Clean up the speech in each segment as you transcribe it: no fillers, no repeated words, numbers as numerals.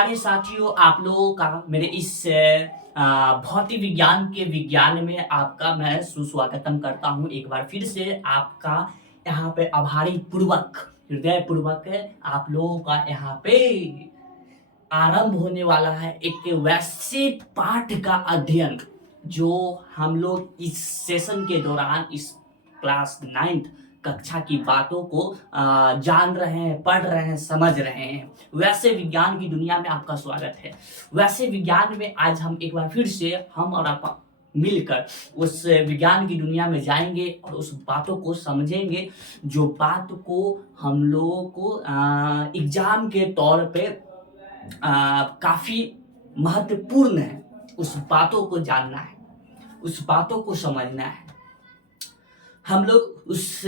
प्यारे साथियों, आप लोगों का मेरे इस भौतिक विज्ञान के विज्ञान में आपका मैं सुस्वागतम करता हूँ। एक बार फिर से आपका यहाँ पे आभारी पूर्वक, हृदय पूर्वक आप लोगों का यहाँ पे आरंभ होने वाला है एक वैसे पाठ का अध्ययन जो हम लोग इस सेशन के दौरान इस क्लास 9th कक्षा की बातों को जान रहे हैं, पढ़ रहे हैं, समझ रहे हैं। वैसे विज्ञान की दुनिया में आपका स्वागत है। वैसे विज्ञान में आज हम एक बार फिर से हम और आप मिलकर उस विज्ञान की दुनिया में जाएंगे और उस बातों को समझेंगे जो बात को हम लोगों को एग्जाम के तौर पे काफी महत्वपूर्ण है। उस बातों को जानना है, उस बातों को समझना है। हम लोग उस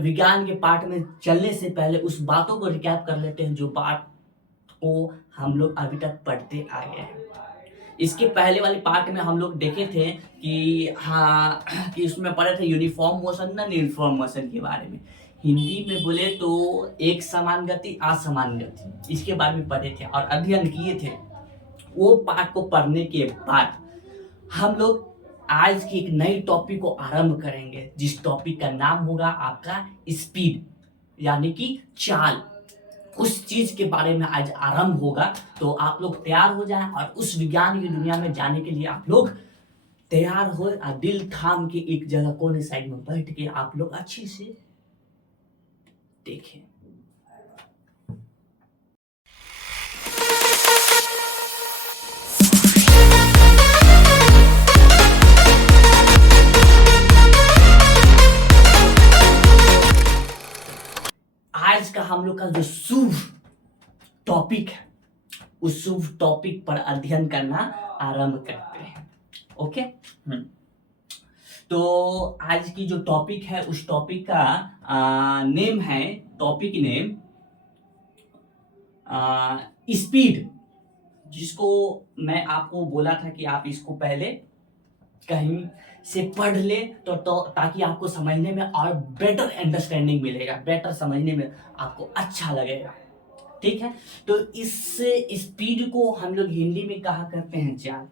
विज्ञान के पाठ में चलने से पहले उस बातों को रिकैप कर लेते हैं जो बात को हम लोग अभी तक पढ़ते आ गए हैं। इसके पहले वाले पार्ट में हम लोग देखे थे कि हाँ कि उसमें पढ़े थे यूनिफॉर्म मोशन ना यूनिफॉर्म मोशन के बारे में। हिंदी में बोले तो एक समान गति असमान गति, इसके बारे में पढ़े थे और अध्ययन किए थे। वो पाठ को पढ़ने के बाद हम लोग आज की एक नई टॉपिक को आरंभ करेंगे, जिस टॉपिक का नाम होगा आपका स्पीड, यानी कि चाल। उस चीज के बारे में आज आरंभ होगा, तो आप लोग तैयार हो जाएं और उस विज्ञान की दुनिया में जाने के लिए आप लोग तैयार हो और दिल थाम के एक जगह कोने साइड में बैठ के आप लोग अच्छे से देखें। आज का हम लोग का जो शुभ टॉपिक है, उस शुभ टॉपिक पर अध्ययन करना आरंभ करते हैं। ओके। तो आज की जो टॉपिक है उस टॉपिक का नेम है, टॉपिक नेम स्पीड, जिसको मैं आपको बोला था कि आप इसको पहले कहीं से पढ़ ले तो ताकि आपको समझने में और बेटर अंडरस्टैंडिंग मिलेगा, बेटर समझने में आपको अच्छा लगेगा। ठीक है, तो इस स्पीड को हम लोग हिंदी में कहा करते हैं चाल।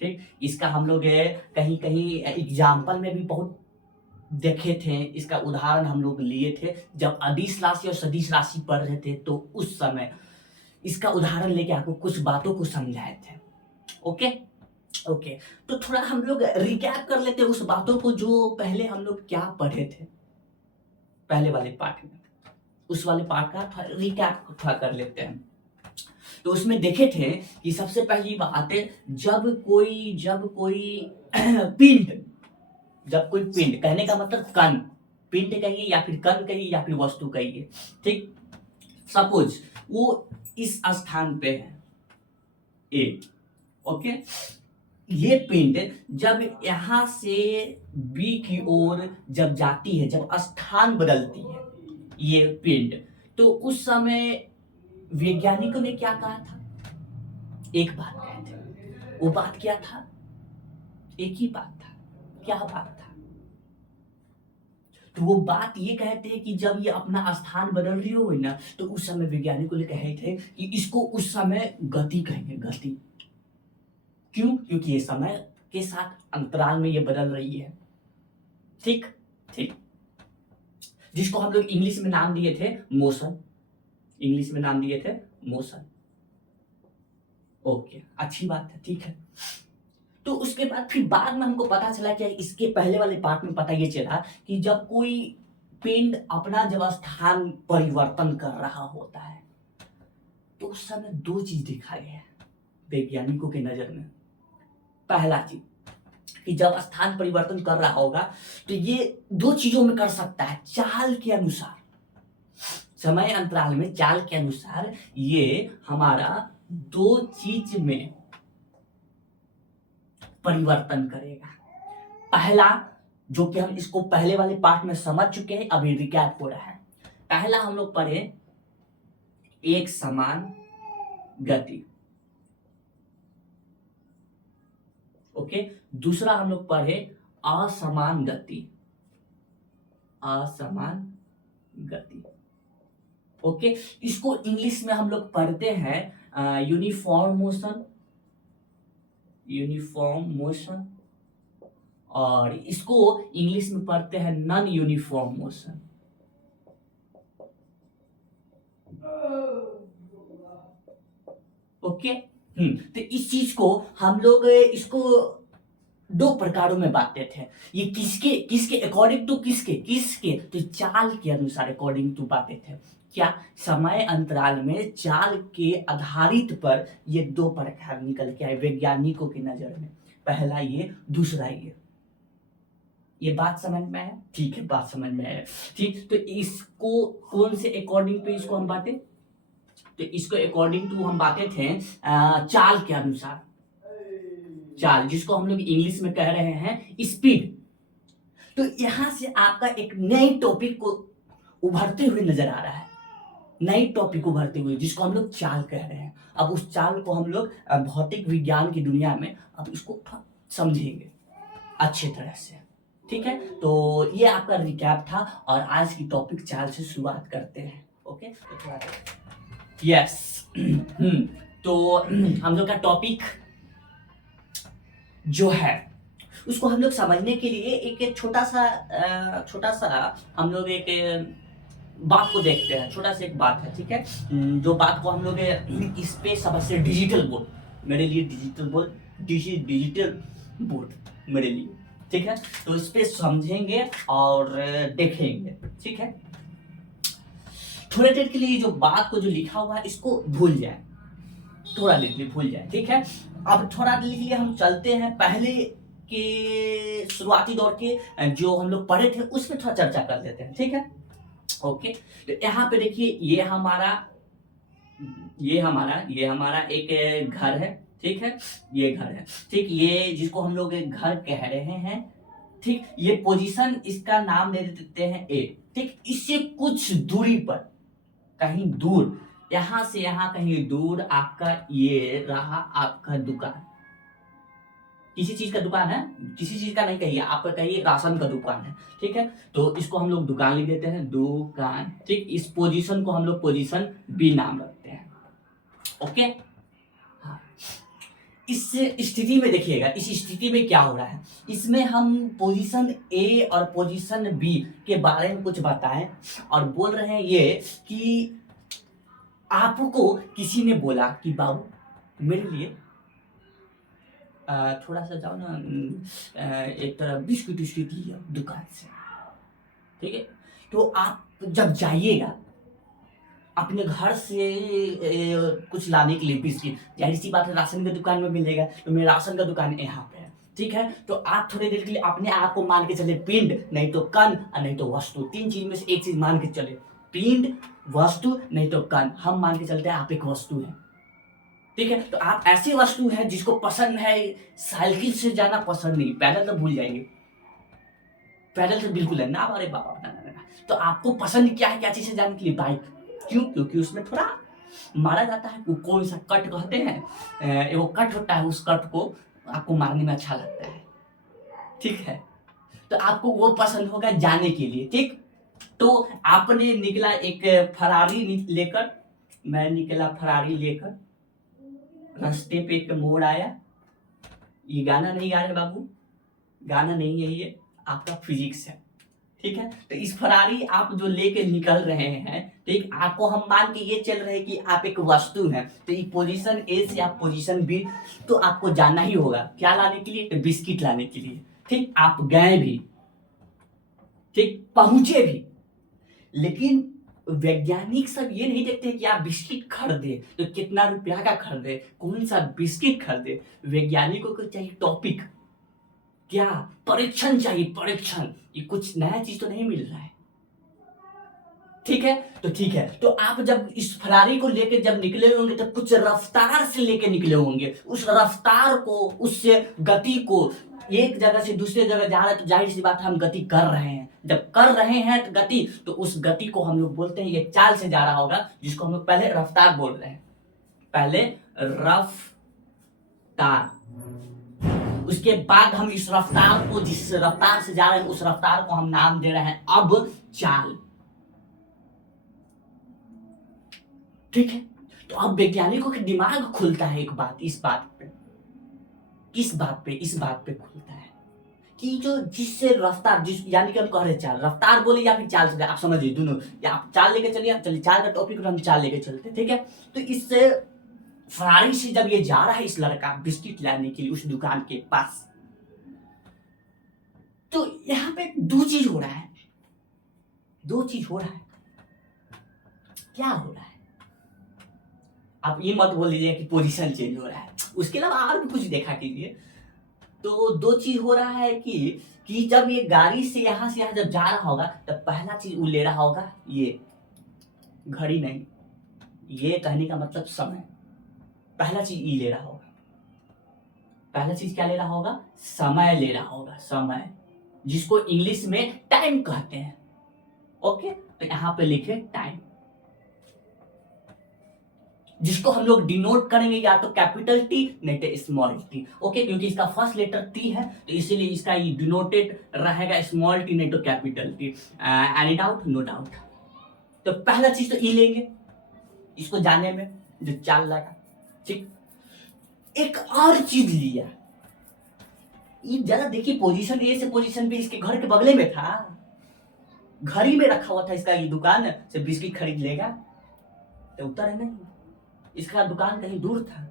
ठीक, इसका हम लोग कहीं कहीं एग्जाम्पल में भी बहुत देखे थे। इसका उदाहरण हम लोग लिए थे जब अदिश राशि और सदिश राशि पढ़ रहे थे, तो उस समय इसका उदाहरण लेके आपको कुछ बातों को समझाए थे। ओके ओके, तो थोड़ा हम लोग रिकैप कर लेते हैं उस बातों को जो पहले हम लोग क्या पढ़े थे पहले वाले पार्ट में। उस वाले पार्ट का थोड़ा रिकैप थोड़ा कर लेते हैं। तो उसमें देखे थे कि सबसे पहली बात है, जब कोई पिंड, जब कोई पिंड, कहने का मतलब कण, पिंड कहिए या फिर कण कहिए या फिर वस्तु कहिए। ठीक, सपोज वो इस स्थान पे है ए। ओके, ये पिंड जब यहां से बी की ओर जब जाती है, जब स्थान बदलती है ये पिंड, तो उस समय वैज्ञानिकों ने क्या कहा था? एक बात कहे थे। वो बात क्या था? एक ही बात था। क्या बात था? तो वो बात ये कहते हैं कि जब ये अपना स्थान बदल रही हो ना, तो उस समय वैज्ञानिकों ने कहे थे कि इसको उस समय गति कहेंगे, गति। क्यों? क्योंकि ये समय के साथ अंतराल में ये बदल रही है। ठीक ठीक, जिसको हम लोग इंग्लिश में नाम दिए थे मोशन। इंग्लिश में नाम दिए थे मोशन। ओके, अच्छी बात है, ठीक है। तो उसके बाद फिर बाद में हमको पता चला कि इसके पहले वाले पार्ट में पता ये चला कि जब कोई पिंड अपना जब स्थान परिवर्तन कर रहा होता है, तो उस समय दो चीज दिखा गया वैज्ञानिकों के नजर में। पहला चीज कि जब स्थान परिवर्तन कर रहा होगा तो ये दो चीजों में कर सकता है, चाल के अनुसार, समय अंतराल में चाल के अनुसार ये हमारा दो चीज में परिवर्तन करेगा। पहला, जो कि हम इसको पहले वाले पार्ट में समझ चुके हैं, अभी रिकैप हो रहा है। पहला हम लोग पढ़े एक समान गति। ओके, दूसरा हम लोग पढ़े असमान गति। असमान गति। ओके, इसको इंग्लिश में हम लोग पढ़ते हैं यूनिफॉर्म मोशन, यूनिफॉर्म मोशन, और इसको इंग्लिश में पढ़ते हैं नॉन यूनिफॉर्म मोशन। ओके, तो इस चीज को हम लोग इसको दो प्रकारों में बांटते थे। ये किसके किसके अकॉर्डिंग टू किसके किसके तो चाल के अनुसार अकॉर्डिंग टू बांटते थे। क्या समय अंतराल में चाल के आधारित पर ये दो प्रकार निकल के आए वैज्ञानिकों की नजर में, पहला ये दूसरा ये बात समझ में है? ठीक है, बात समझ में है। ठीक, तो इसको कौन से अकॉर्डिंग पे इसको हम बांटे, तो इसको अकॉर्डिंग टू हम बांटे थे चाल के अनुसार, चाल जिसको हम लोग इंग्लिश में कह रहे हैं स्पीड। तो यहां से आपका एक नई टॉपिक को उभरते हुए नजर आ रहा है, नई टॉपिक उभरते हुए जिसको हम लोग चाल कह रहे हैं। अब उस चाल को हम लोग भौतिक विज्ञान की दुनिया में अब इसको थोड़ा समझेंगे अच्छे तरह से। ठीक है, तो ये आपका रिकैप था और आज की टॉपिक चाल से शुरुआत करते हैं। ओके, तो थोड़ा यस तो हम लोग का टॉपिक जो है उसको हम लोग समझने के लिए एक छोटा सा हम लोग एक बात को देखते हैं। छोटा सा एक बात है, ठीक है, जो बात को हम लोग इस पे सबसे डिजिटल बोर्ड, मेरे लिए डिजिटल बोर्ड मेरे लिए, ठीक है, तो इस पे समझेंगे और देखेंगे। ठीक है, थोड़ी देर के लिए जो बात को जो लिखा हुआ है इसको भूल जाए, थोड़ा देर के लिए भूल जाए। ठीक है, अब थोड़ा देर के लिए हम चलते हैं पहले के शुरुआती दौर के जो हम लोग पढ़े थे उस पर थोड़ा चर्चा कर लेते हैं। ठीक है, ओके, तो यहाँ पे देखिए ये हमारा एक घर है। ठीक है, ये घर है, ठीक, ये जिसको हम लोग एक घर कह रहे हैं। ठीक, ये पोजीशन इसका नाम दे देते हैं ए। ठीक, इससे कुछ दूरी पर कहीं दूर, यहां से यहां कहीं दूर आपका ये रहा आपका दुकान। किसी चीज का दुकान है, किसी चीज का नहीं कहिए, आप कहिए राशन का दुकान है। ठीक है, तो इसको हम लोग दुकान लिख देते हैं, दुकान। ठीक, इस पोजीशन को हम लोग पोजीशन बी नाम रखते हैं। ओके, हाँ, इस स्थिति में देखिएगा, इस स्थिति में क्या हो रहा है, इसमें हम पोजीशन ए और पोजीशन बी के बारे में कुछ बताएं और बोल रहे हैं ये कि आपको किसी ने बोला कि बाबू मेरे लिए थोड़ा सा जाओ ना, एक तरह बिस्कुट विस्कुट लिया दुकान से। ठीक है, तो आप जब जाइएगा अपने घर से कुछ लाने के लिए बिस्किट, जाहिर सी बात है राशन की दुकान में मिलेगा, तो मेरा राशन का दुकान यहाँ पे है। ठीक है, तो आप थोड़ी देर के लिए अपने आप को मान के चले पिंड, नहीं तो कण और नहीं तो वस्तु, तीन चीज में से एक चीज मान के चले, पिंड, वस्तु नहीं तो कण। हम मान के चलते हैं आप एक वस्तु है। ठीक है, तो आप ऐसी वस्तु है जिसको पसंद है साइकिल से जाना पसंद नहीं, पैदल तो भूल जाएंगे, पैदल तो बिल्कुल है ना हमारे बाबा ना। तो आपको पसंद क्या है, क्या चीज से जाने के लिए, बाइक। क्यों? क्योंकि उसमें थोड़ा मारा जाता है, वो कौन सा कट कहते हैं, वो कट होता है, उस कट को आपको मारने में अच्छा लगता है। ठीक है, तो आपको वो पसंद होगा जाने के लिए। ठीक, तो आपने निकला एक फरारी लेकर, मैं निकला फरारी लेकर, रास्ते पे एक मोड़ आया। ये गाना नहीं गा रहे बाबू, गाना नहीं है, ये आपका फिजिक्स है। ठीक है, तो इस फरारी आप जो लेके निकल रहे हैं, ठीक, आपको हम मान के ये चल रहे हैं कि आप एक वस्तु हैं, तो ये पोजीशन ए से आप पोजीशन बी, तो आपको जाना ही होगा क्या लाने के लिए, तो बिस्किट लाने के लिए। ठीक, आप गए भी, ठीक, पहुंचे भी, लेकिन वैज्ञानिक सब ये नहीं देखते कि आप बिस्किट खरीदे तो कितना रुपया का खरीदे, कौन सा बिस्किट खरीदे। वैज्ञानिकों को चाहिए टॉपिक, क्या परीक्षण चाहिए, परीक्षण। ये कुछ नया चीज तो नहीं मिल रहा है। ठीक है, तो ठीक है, तो आप जब इस फरारी को लेकर जब निकले होंगे तो कुछ रफ्तार से लेकर निकले होंगे, उस रफ्तार को, उस गति को, एक जगह से दूसरे जगह जा रहा है तो जाहिर सी बात है हम गति कर रहे हैं। जब कर रहे हैं तो गति, तो उस गति को हम लोग बोलते हैं ये चाल से जा रहा होगा, जिसको हम लोग पहले रफ्तार बोल रहे हैं, पहले रफ्तार। उसके बाद हम इस रफ्तार को, जिस रफ्तार से जा रहे हैं उस रफ्तार को हम नाम दे रहे हैं अब चाल। ठीक है। तो अब वैज्ञानिकों के दिमाग खुलता है एक बात, इस बात पे, किस बात पे, इस बात पे खुलता है कि जो जिससे रफ्तार, जिस यानी कि हम कह रहे चाल, रफ्तार बोले या फिर चाल चले, आप समझिए दोनों, या आप चाल लेके चलिए, आप चलिए चाल का टॉपिक हम चाल लेके चलते, ठीक है। तो इससे फरारी से जब ये जा रहा है इस लड़का बिस्किट लाने के लिए उस दुकान के पास, तो यहाँ पे दो चीज हो रहा है, दो चीज हो रहा है। क्या हो रहा है? आप ये मत बोल लीजिए कि पोजीशन चेंज हो रहा है, उसके अलावा और भी कुछ देखा कीजिए। तो दो चीज हो रहा है कि जब ये गाड़ी से यहाँ जब जा रहा होगा, तब पहला चीज वो ले रहा होगा, ये घड़ी नहीं, ये कहने का मतलब समय, पहला चीज ये ले रहा होगा। पहला चीज क्या ले रहा होगा? समय ले रहा होगा, समय, जिसको इंग्लिश में टाइम कहते हैं। ओके, तो यहां पे लिखे टाइम, जिसको हम लोग डिनोट करेंगे या तो कैपिटल टी नहीं तो स्मॉल टी। ओके, क्योंकि इसका फर्स्ट लेटर टी है तो इसीलिए इसका ये डिनोटेड रहेगा स्मॉल टी नहीं तो capital T. Any doubt? No doubt. तो पहला चीज तो ई लेंगे इसको जाने में जो चाल लगा, ठीक। एक और चीज लिया, ये जरा देखिए, पोजीशन ए से पोजीशन बी इसके घर के बगले में था, घर ही में रखा हुआ था इसका, ये दुकान से बिस्किट खरीद लेगा तो उत्तर है नहीं, इसका दुकान कहीं दूर था।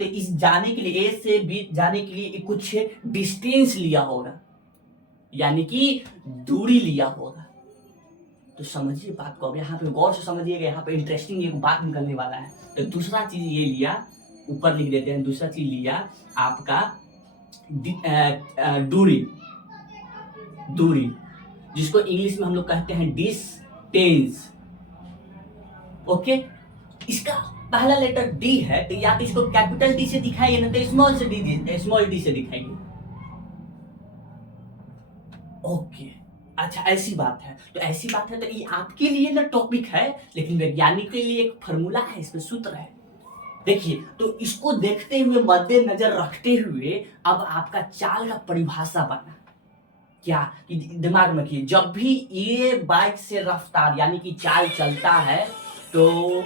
तो इस जाने के लिए, ए से बी जाने के लिए कुछ डिस्टेंस लिया होगा, यानी कि दूरी लिया होगा। तो समझिए बात को, अब यहाँ पे गौर से समझिएगा, यहाँ पे इंटरेस्टिंग एक बात निकलने वाला है। तो दूसरा चीज ये लिया, ऊपर लिख देते हैं, दूसरा चीज लिया आपका दूरी, दूरी, जिसको इंग्लिश में हम लोग कहते हैं डिस्टेंस। ओके, इसका पहला लेटर डी है तो या तो इसको कैपिटल डी से दिखाइए ना तो स्मॉल डी से दिखाइए। ओके, अच्छा ऐसी बात है, तो ऐसी बात है तो ये आपके लिए ना टॉपिक है, लेकिन वैज्ञानिक के लिए एक फॉर्मूला है, इसमें सूत्र है। देखिए, तो इसको देखते हुए, मद्देनजर रखते हुए अब आपका चाल का परिभाषा बना क्या, कि दिमाग में रखिए, जब भी ये बाइक से रफ्तार यानी कि चाल चलता है तो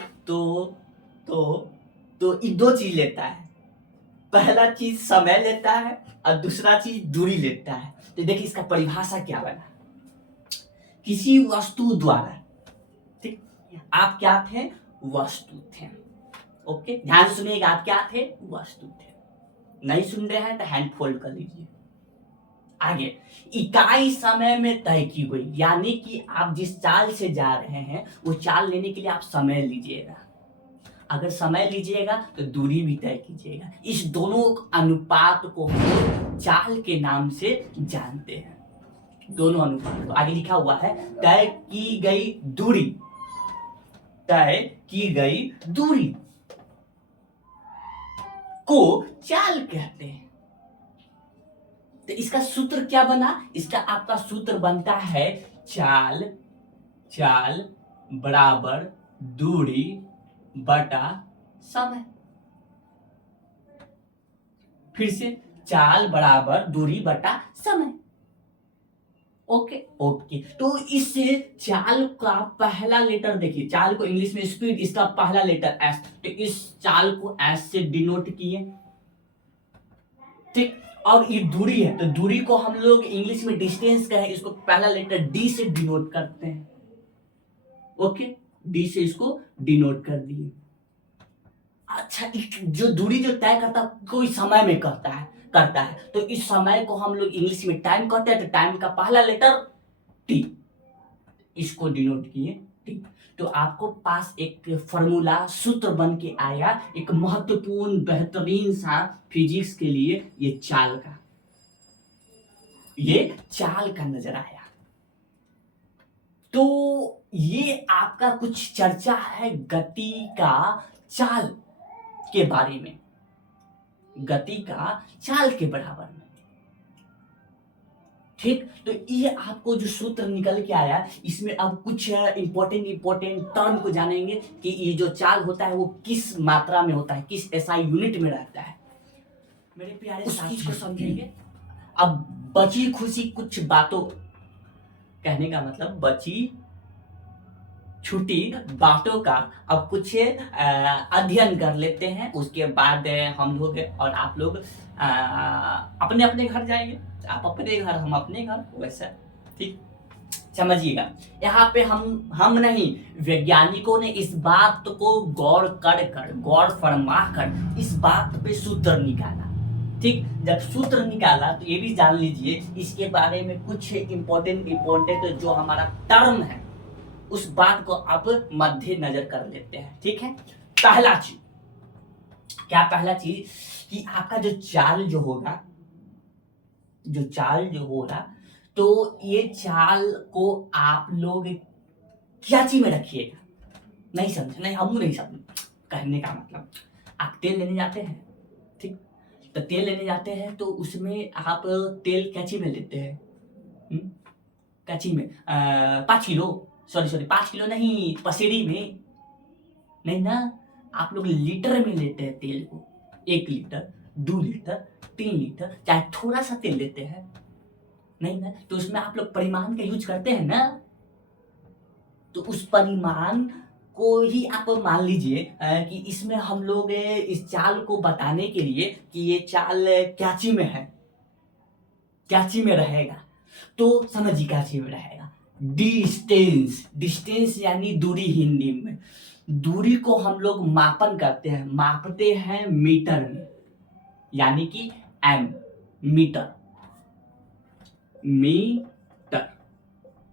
ये दो चीज लेता है, पहला चीज समय लेता है और दूसरा चीज दूरी लेता है। तो देखिए इसका परिभाषा क्या बना, किसी वस्तु द्वारा, ठीक, आप क्या थे? वस्तु थे। ओके, ध्यान से सुनिएगा, आप क्या थे? वस्तु थे। नहीं सुन रहे हैं तो हैंड फोल्ड कर लीजिए। आगे, इकाई समय में तय की गई, यानी कि आप जिस चाल से जा रहे हैं वो चाल लेने के लिए आप समय लीजिएगा, अगर समय लीजिएगा तो दूरी भी तय कीजिएगा। इस दोनों अनुपात को हम चाल के नाम से जानते हैं, दोनों अनुपात को। आगे लिखा हुआ है तय की गई दूरी, तय की गई दूरी को चाल कहते हैं। तो इसका सूत्र क्या बना? इसका आपका सूत्र बनता है चाल, चाल बराबर दूरी बटा समय। फिर से, चाल बराबर दूरी बटा समय। ओके ओके, तो इससे चाल का पहला लेटर देखिए, चाल को इंग्लिश में स्पीड, इसका पहला लेटर एस, तो इस चाल को एस से डिनोट किए, ठीक। और ये दूरी है तो दूरी को हम लोग इंग्लिश में डिस्टेंस कहें, इसको पहला लेटर डी से डिनोट करते हैं। ओके, डी से इसको डिनोट कर दिए। अच्छा, जो दूरी जो तय करता कोई समय में करता है तो इस समय को हम लोग इंग्लिश में टाइम कहते हैं, तो टाइम का पहला लेटर टी, इसको डिनोट किए टी। तो आपको पास एक फॉर्मूला, सूत्र बन के आया, एक महत्वपूर्ण बेहतरीन सा फिजिक्स के लिए ये चाल का नजर आया। तो ये आपका कुछ चर्चा है गति का चाल के बारे में, गति का चाल के बराबर में, ठीक। तो ये आपको जो सूत्र निकल के आया, इसमें अब कुछ इंपॉर्टेंट टर्म को जानेंगे कि ये जो चाल होता है वो किस मात्रा में होता है, किस एसआई यूनिट में रहता है, मेरे प्यारे उस चीज को समझेंगे। अब बची खुशी कुछ बातों, कहने का मतलब बची छुट्टी बातों का अब कुछ अध्ययन कर लेते हैं। उसके बाद हम लोग और आप लोग अपने अपने घर जाएंगे। आप अपने घर, हम अपने घर, वैसा। ठीक, समझिएगा। यहाँ पे हम नहीं, वैज्ञानिकों ने इस बात को गौर फरमा कर इस बात पे सूत्र निकाला। ठीक, जब सूत्र निकाला तो ये भी जान लीजिए इसके बारे में कुछ इम्पोर्टेंट जो हमारा टर्म है उस बात को आप मध्य नजर कर लेते हैं। ठीक है, पहला चीज क्या, पहला चीज कि आपका जो चाल जो होगा तो ये चाल को आप लोग क्या चीज में रखिएगा। नहीं समझे, नहीं हम नहीं समझे कहने का मतलब, आप तेल लेने जाते हैं। ठीक, तो तेल लेने जाते हैं तो उसमें आप तेल कैची में लेते हैं। कैची में 5 किलो, सॉरी 5 किलो नहीं, पसेड़ी में नहीं ना, आप लोग लीटर में लेते हैं तेल को। 1 लीटर, 2 लीटर, 3 लीटर, चाहे थोड़ा सा तेल लेते हैं नहीं ना, तो उसमें आप लोग परिमाण का यूज करते हैं ना। तो उस परिमाण को ही आप मान लीजिए कि इसमें हम लोग इस चाल को बताने के लिए कि ये चाल कैची में है, कैची में रहेगा, तो समझिए कैची में रहेगा। डिस्टेंस यानी दूरी, हिंदी में दूरी को हम लोग मापन करते हैं, मापते हैं मीटर में, यानी कि एम, मीटर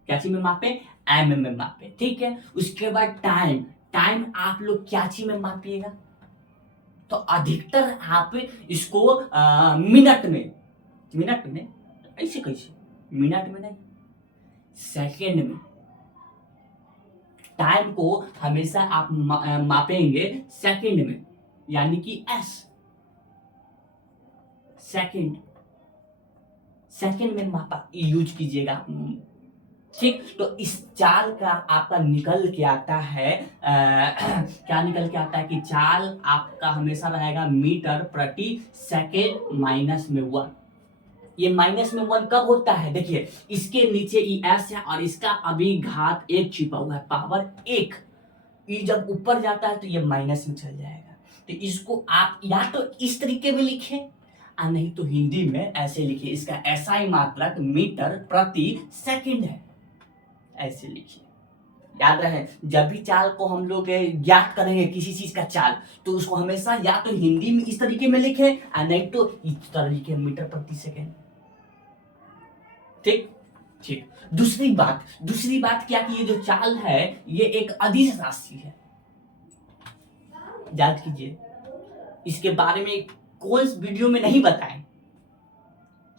कैची में मापे, एम में मापे। ठीक है, उसके बाद टाइम आप लोग कैची में मापिएगा, तो अधिकतर आप इसको मिनट में, ऐसे कैसे, मिनट में नहीं, सेकेंड में। टाइम को हमेशा आप मापेंगे सेकेंड में, यानी कि एस, सेकेंड में मापा यूज कीजिएगा। ठीक, तो इस चाल का आपका निकल के आता है क्या निकल के आता है कि चाल आपका हमेशा रहेगा मीटर प्रति सेकेंड माइनस में 1। ये माइनस में 1 कब होता है, देखिए इसके नीचे ई एस है और इसका अभी घात 1 छिपा हुआ है, पावर 1। ये जब ऊपर जाता है तो ये माइनस में चल जाएगा। तो इसको आप या तो इस तरीके में लिखें और नहीं तो हिंदी में ऐसे लिखिए, इसका SI मात्रक मीटर प्रति सेकंड है, ऐसे लिखिए। याद रहे, जब भी चाल को हम लोग ज्ञात करेंगे किसी चीज का चाल, तो उसको हमेशा या तो हिंदी में इस तरीके में लिखे और नहीं तो इस तरीके मीटर प्रति सेकंड। ठीक, दूसरी बात क्या कि ये जो चाल है ये एक अदिश राशि है। याद कीजिए, इसके बारे में कोई वीडियो में नहीं बताएं।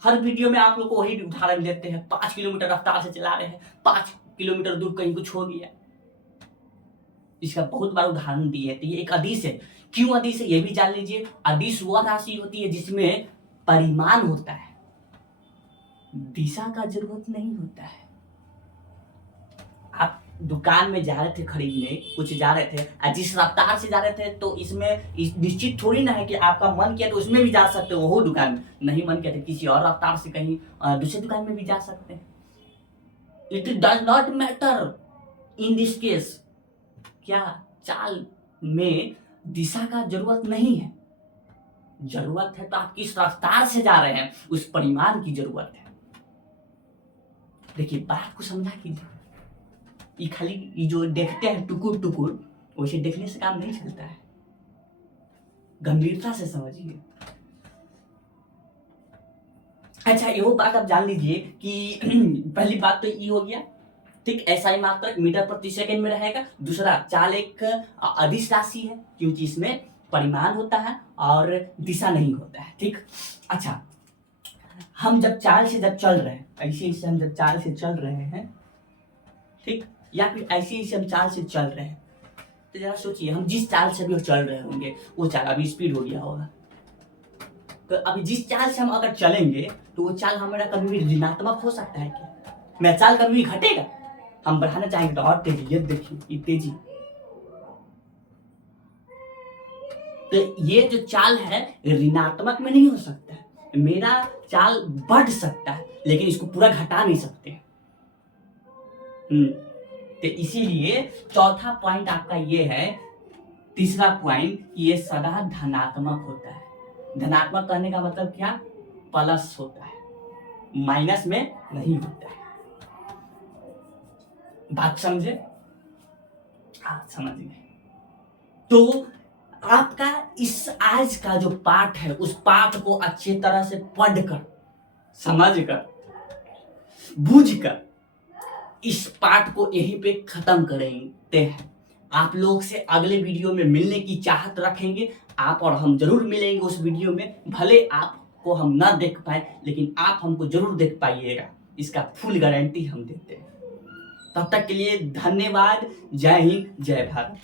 हर वीडियो में आप लोग को वही उदाहरण देते हैं, 5 किलोमीटर रफ्तार से चला रहे हैं, 5 किलोमीटर दूर कहीं कुछ हो गया, इसका बहुत बार उदाहरण दिए। तो ये एक अदिश है। क्यों अदिश है ये भी जान लीजिए। अदिश वह राशि होती है जिसमें परिमाण होता है, दिशा का जरूरत नहीं होता है। आप दुकान में जा रहे थे खरीदने, कुछ जा रहे थे, जिस रफ्तार से जा रहे थे तो इसमें निश्चित थोड़ी ना है कि आपका मन किया तो उसमें भी जा सकते हो, वो दुकान में नहीं मन किया तो किसी और रफ्तार से कहीं दूसरी दुकान में भी जा सकते हैं। It does not matter in this case. क्या चाल में दिशा का जरूरत नहीं है, जरूरत है तो आप किस रफ्तार से जा रहे हैं उस परिमाण की जरूरत है। देखिए बात को समझा कीजिए, ये खाली ये जो देखते हैं टुकुर टुकुर, वैसे देखने से काम नहीं चलता है, गंभीरता से समझिए। अच्छा, ये बात आप जान लीजिए कि पहली बात तो ये हो गया। ठीक, SI मात्रक मीटर प्रति सेकंड में रहेगा। दूसरा, चाल एक अदिश राशि है क्योंकि इसमें परिमाण होता है और दिशा नहीं होता है। ठीक, अच्छा, हम जब चाल से चल रहे हैं, ऐसे हम जब चाल से चल रहे हैं, ठीक, या फिर ऐसे हम चाल से चल रहे हैं, तो जरा सोचिए हम जिस चाल से भी चल रहे होंगे वो चाल अभी स्पीड हो गया होगा, तो अभी जिस चाल से हम अगर चलेंगे तो वो चाल हमारा कभी भी ऋणात्मक हो सकता है क्या? मेरा चाल कभी भी घटेगा? हम बढ़ाना चाहेंगे तो और तेजी, ये देखिए ये तेजी। तो ये जो चाल है ऋणात्मक में नहीं हो सकता है, मेरा चाल बढ़ सकता है लेकिन इसको पूरा घटा नहीं सकते। तो इसीलिए चौथा पॉइंट आपका ये है, तीसरा पॉइंट, ये सदा धनात्मक होता है। धनात्मक कहने का मतलब क्या? प्लस होता है, माइनस में नहीं होता है। बात समझे? हाँ, समझ गए। तो आपका इस आज का जो पाठ है, उस पाठ को अच्छी तरह से पढ़कर, समझकर, बूझकर इस पाठ को यहीं पे खत्म करेंगे हैं। आप लोग से अगले वीडियो में मिलने की चाहत रखेंगे। आप और हम जरूर मिलेंगे उस वीडियो में। भले आपको हम ना देख पाए, लेकिन आप हमको जरूर देख पाइएगा, इसका फुल गारंटी हम देते हैं। तब तक के लिए धन्यवाद। जय हिंद, जय भारत।